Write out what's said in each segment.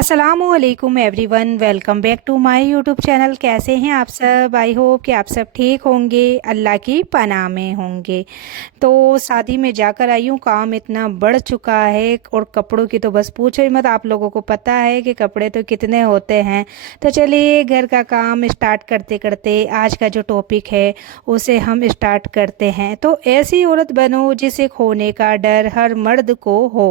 असलामुअलैकुम everyone, welcome back to my YouTube channel. कैसे हैं आप सब? आई होप कि आप सब ठीक होंगे, अल्लाह की पनाह में होंगे। तो शादी में जाकर आई हूँ, काम इतना बढ़ चुका है और कपड़ों की तो बस पूछो ही मत। आप लोगों को पता है कि कपड़े तो कितने होते हैं। तो चलिए घर का काम स्टार्ट करते करते आज का जो टॉपिक है उसे हम स्टार्ट करते हैं। तो ऐसी औरत बनो जिसे खोने का डर हर मर्द को हो।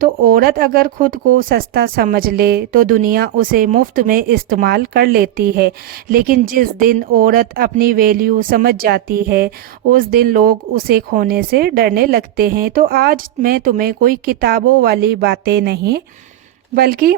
तो औरत अगर खुद को सस्ता समझ ले तो दुनिया उसे मुफ्त में इस्तेमाल कर लेती है, लेकिन जिस दिन औरत अपनी वैल्यू समझ जाती है उस दिन लोग उसे खोने से डरने लगते हैं। तो आज मैं तुम्हें कोई किताबों वाली बातें नहीं बल्कि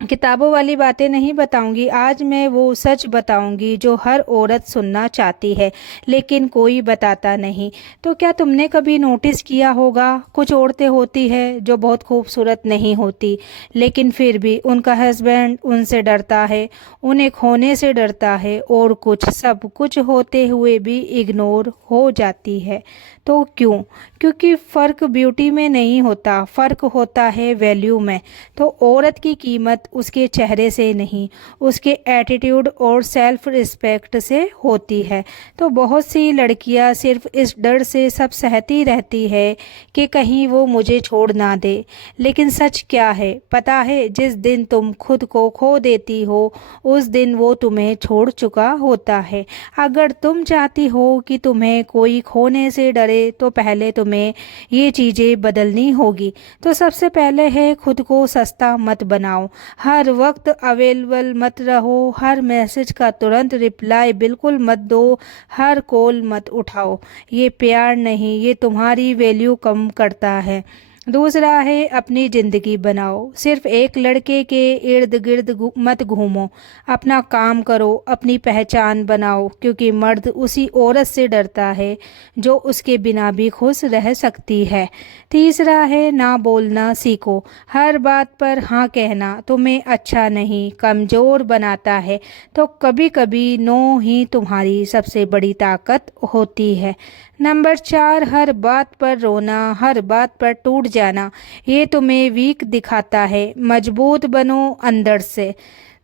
किताबों वाली बातें नहीं बताऊंगी। आज मैं वो सच बताऊंगी जो हर औरत सुनना चाहती है लेकिन कोई बताता नहीं। तो क्या तुमने कभी नोटिस किया होगा, कुछ औरतें होती है जो बहुत खूबसूरत नहीं होती लेकिन फिर भी उनका हस्बैंड उनसे डरता है, उन्हें खोने से डरता है और कुछ सब कुछ होते हुए भी इग्नोर हो जाती है। तो क्यों? क्योंकि फ़र्क ब्यूटी में नहीं होता, फ़र्क होता है वैल्यू में। तो औरत की कीमत उसके चेहरे से नहीं, उसके एटीट्यूड और सेल्फ रिस्पेक्ट से होती है। तो बहुत सी लड़कियां सिर्फ इस डर से सब सहती रहती है कि कहीं वो मुझे छोड़ ना दे। लेकिन सच क्या है पता है? जिस दिन तुम खुद को खो देती हो उस दिन वो तुम्हें छोड़ चुका होता है। अगर तुम चाहती हो कि तुम्हें कोई खोने से डरे तो पहले तुम्हें ये चीज़ें बदलनी होगी। तो सबसे पहले है, खुद को सस्ता मत बनाओ। हर वक्त अवेलेबल मत रहो, हर मैसेज का तुरंत रिप्लाई बिल्कुल मत दो, हर कॉल मत उठाओ। ये प्यार नहीं, ये तुम्हारी वैल्यू कम करता है। दूसरा है, अपनी ज़िंदगी बनाओ, सिर्फ एक लड़के के इर्द गिर्द मत घूमो। अपना काम करो, अपनी पहचान बनाओ, क्योंकि मर्द उसी औरत से डरता है जो उसके बिना भी खुश रह सकती है। तीसरा है, ना बोलना सीखो। हर बात पर हाँ कहना तुम्हें अच्छा नहीं, कमज़ोर बनाता है। तो कभी कभी नो ही तुम्हारी सबसे बड़ी ताकत होती है। नंबर 4, हर बात पर रोना, हर बात पर टूट जाना, ये तुम्हें वीक दिखाता है। मजबूत बनो अंदर से।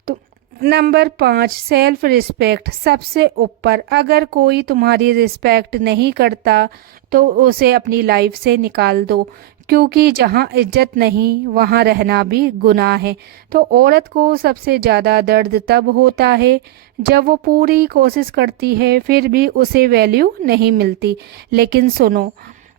तो नंबर 5, सेल्फ रिस्पेक्ट सबसे ऊपर। अगर कोई तुम्हारी रिस्पेक्ट नहीं करता तो उसे अपनी लाइफ से निकाल दो, क्योंकि जहाँ इज्जत नहीं वहाँ रहना भी गुनाह है। तो औरत को सबसे ज़्यादा दर्द तब होता है जब वो पूरी कोशिश करती है फिर भी उसे वैल्यू नहीं मिलती। लेकिन सुनो,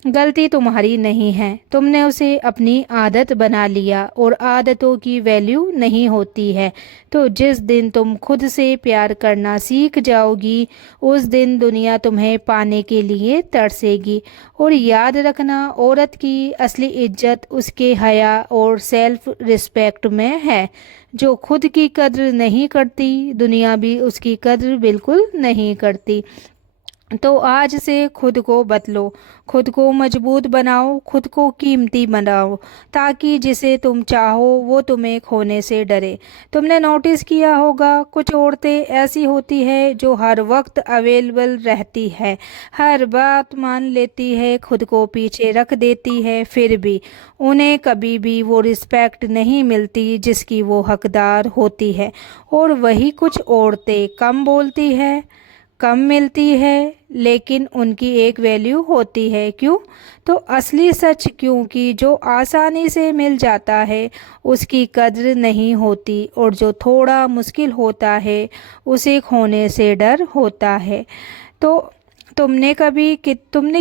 गलती तुम्हारी नहीं है, तुमने उसे अपनी आदत बना लिया और आदतों की वैल्यू नहीं होती है। तो जिस दिन तुम खुद से प्यार करना सीख जाओगी उस दिन दुनिया तुम्हें पाने के लिए तरसेगी। और याद रखना, औरत की असली इज्जत उसके हया और सेल्फ रिस्पेक्ट में है। जो खुद की कद्र नहीं करती दुनिया भी उसकी कद्र बिल्कुल नहीं करती। तो आज से खुद को बदलो, खुद को मजबूत बनाओ, खुद को कीमती बनाओ, ताकि जिसे तुम चाहो वो तुम्हें खोने से डरे। तुमने नोटिस किया होगा, कुछ औरतें ऐसी होती है जो हर वक्त अवेलेबल रहती है, हर बात मान लेती है, खुद को पीछे रख देती है, फिर भी उन्हें कभी भी वो रिस्पेक्ट नहीं मिलती जिसकी वो हकदार होती है। और वही कुछ औरतें कम बोलती है, कम मिलती है, लेकिन उनकी एक वैल्यू होती है। क्यों? तो असली सच क्योंकि जो आसानी से मिल जाता है उसकी कद्र नहीं होती और जो थोड़ा मुश्किल होता है उसे खोने से डर होता है। तो तुमने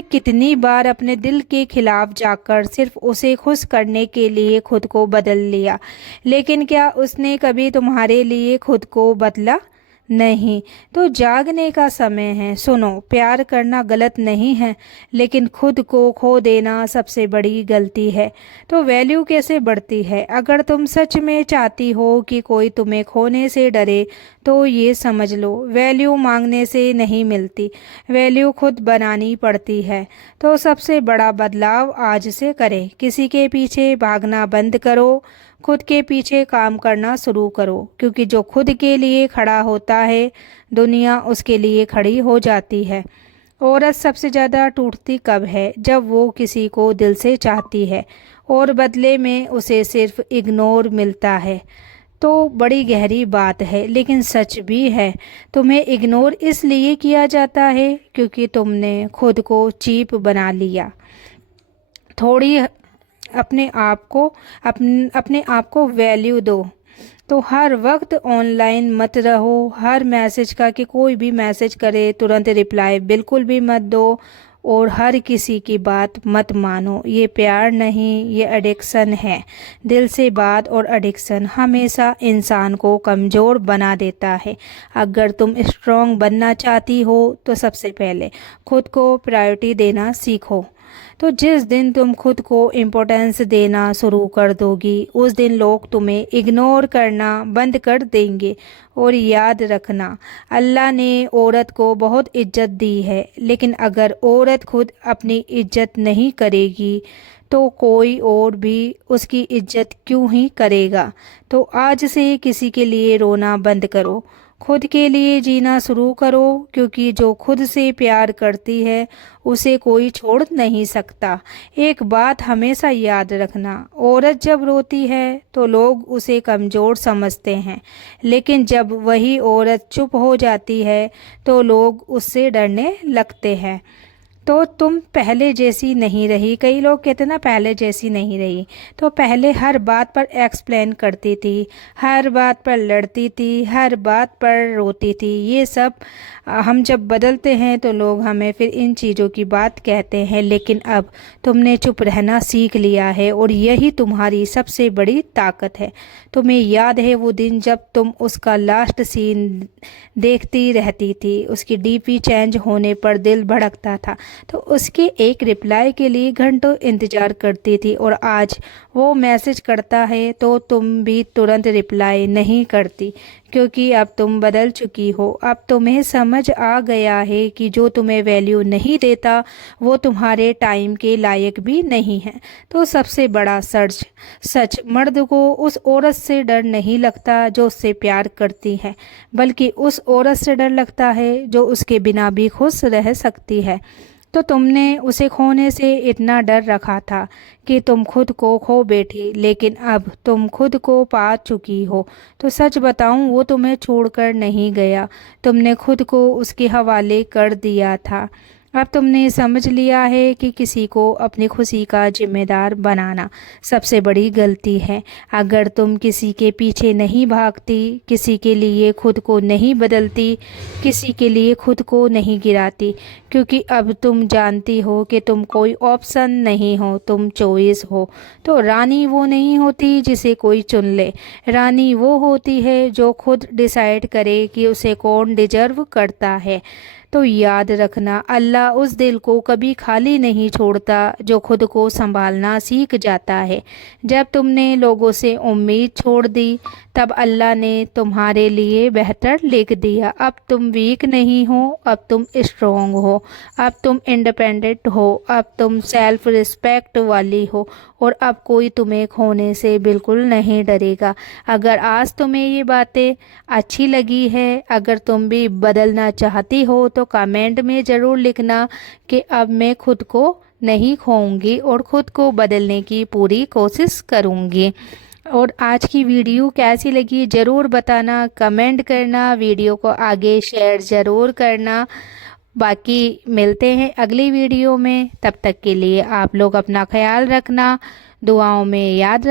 कितनी बार अपने दिल के खिलाफ जाकर सिर्फ उसे खुश करने के लिए खुद को बदल लिया, लेकिन क्या उसने कभी तुम्हारे लिए खुद को बदला? नहीं। तो जागने का समय है। सुनो, प्यार करना गलत नहीं है, लेकिन खुद को खो देना सबसे बड़ी गलती है। तो वैल्यू कैसे बढ़ती है? अगर तुम सच में चाहती हो कि कोई तुम्हें खोने से डरे तो ये समझ लो, वैल्यू मांगने से नहीं मिलती, वैल्यू खुद बनानी पड़ती है। तो सबसे बड़ा बदलाव आज से करें। किसी के पीछे भागना बंद करो, खुद के पीछे काम करना शुरू करो, क्योंकि जो खुद के लिए खड़ा होता है दुनिया उसके लिए खड़ी हो जाती है। औरत सबसे ज़्यादा टूटती कब है? जब वो किसी को दिल से चाहती है। और बदले में उसे सिर्फ इग्नोर मिलता है। तो बड़ी गहरी बात है, लेकिन सच भी है। तुम्हें इग्नोर इसलिए किया जाता है क्योंकि तुमने खुद को चीप बना लिया। थोड़ी अपने आप को वैल्यू दो। तो हर वक्त ऑनलाइन मत रहो। हर मैसेज का कि कोई भी मैसेज करे तुरंत रिप्लाई बिल्कुल भी मत दो। और हर किसी की बात मत मानो। ये प्यार नहीं, ये एडिक्शन है। दिल से बात और एडिक्शन हमेशा इंसान को कमज़ोर बना देता है। अगर तुम स्ट्रॉन्ग बनना चाहती हो तो सबसे पहले खुद को प्रायोरिटी देना सीखो। तो जिस दिन तुम खुद को इम्पोर्टेंस देना शुरू कर दोगी, उस दिन लोग तुम्हें इग्नोर करना बंद कर देंगे। और याद रखना, अल्लाह ने औरत को बहुत इज्जत दी है, लेकिन अगर औरत खुद अपनी इज्जत नहीं करेगी तो कोई और भी उसकी इज्जत क्यों ही करेगा। तो आज से किसी के लिए रोना बंद करो, खुद के लिए जीना शुरू करो, क्योंकि जो खुद से प्यार करती है उसे कोई छोड़ नहीं सकता। एक बात हमेशा याद रखना, औरत जब रोती है तो लोग उसे कमज़ोर समझते हैं, लेकिन जब वही औरत चुप हो जाती है तो लोग उससे डरने लगते हैं। तो तुम पहले जैसी नहीं रही। कई लोग कहते ना पहले जैसी नहीं रही। तो पहले हर बात पर एक्सप्लेन करती थी, हर बात पर लड़ती थी, हर बात पर रोती थी। ये सब हम जब बदलते हैं तो लोग हमें फिर इन चीज़ों की बात कहते हैं, लेकिन अब तुमने चुप रहना सीख लिया है और यही तुम्हारी सबसे बड़ी ताकत है। तुम्हें याद है वो दिन जब तुम उसका लास्ट सीन देखती रहती थी, उसकी डीपी चेंज होने पर दिल भड़कता था, तो उसके एक रिप्लाई के लिए घंटों इंतज़ार करती थी। और आज वो मैसेज करता है तो तुम भी तुरंत रिप्लाई नहीं करती, क्योंकि अब तुम बदल चुकी हो। अब तुम्हें समझ आ गया है कि जो तुम्हें वैल्यू नहीं देता वो तुम्हारे टाइम के लायक भी नहीं है। तो सबसे बड़ा सच, मर्द को उस औरत से डर नहीं लगता जो उससे प्यार करती है, बल्कि उस औरत से डर लगता है जो उसके बिना भी खुश रह सकती है। तो तुमने उसे खोने से इतना डर रखा था कि तुम खुद को खो बैठी, लेकिन अब तुम खुद को पा चुकी हो। तो सच बताऊं, वो तुम्हें छोड़कर नहीं गया, तुमने खुद को उसके हवाले कर दिया था। अब तुमने समझ लिया है कि किसी को अपनी खुशी का जिम्मेदार बनाना सबसे बड़ी गलती है। अगर तुम किसी के पीछे नहीं भागती, किसी के लिए खुद को नहीं बदलती, किसी के लिए खुद को नहीं गिराती, क्योंकि अब तुम जानती हो कि तुम कोई ऑप्शन नहीं हो, तुम चॉइस हो। तो रानी वो नहीं होती जिसे कोई चुन ले, रानी वो होती है जो खुद डिसाइड करे कि उसे कौन डिजर्व करता है। तो याद रखना, अल्लाह उस दिल को कभी खाली नहीं छोड़ता जो खुद को संभालना सीख जाता है। जब तुमने लोगों से उम्मीद छोड़ दी, तब अल्लाह ने तुम्हारे लिए बेहतर लिख दिया। अब तुम वीक नहीं हो, अब तुम स्ट्रॉन्ग हो, अब तुम इंडिपेंडेंट हो, अब तुम सेल्फ रिस्पेक्ट वाली हो, और अब कोई तुम्हें खोने से बिल्कुल नहीं डरेगा। अगर आज तुम्हें ये बातें अच्छी लगी है, अगर तुम भी बदलना चाहती हो, तो कमेंट में ज़रूर लिखना कि अब मैं खुद को नहीं खोऊंगी और खुद को बदलने की पूरी कोशिश करूंगी। और आज की वीडियो कैसी लगी ज़रूर बताना, कमेंट करना, वीडियो को आगे शेयर ज़रूर करना। बाकी मिलते हैं अगली वीडियो में, तब तक के लिए आप लोग अपना ख्याल रखना, दुआओं में याद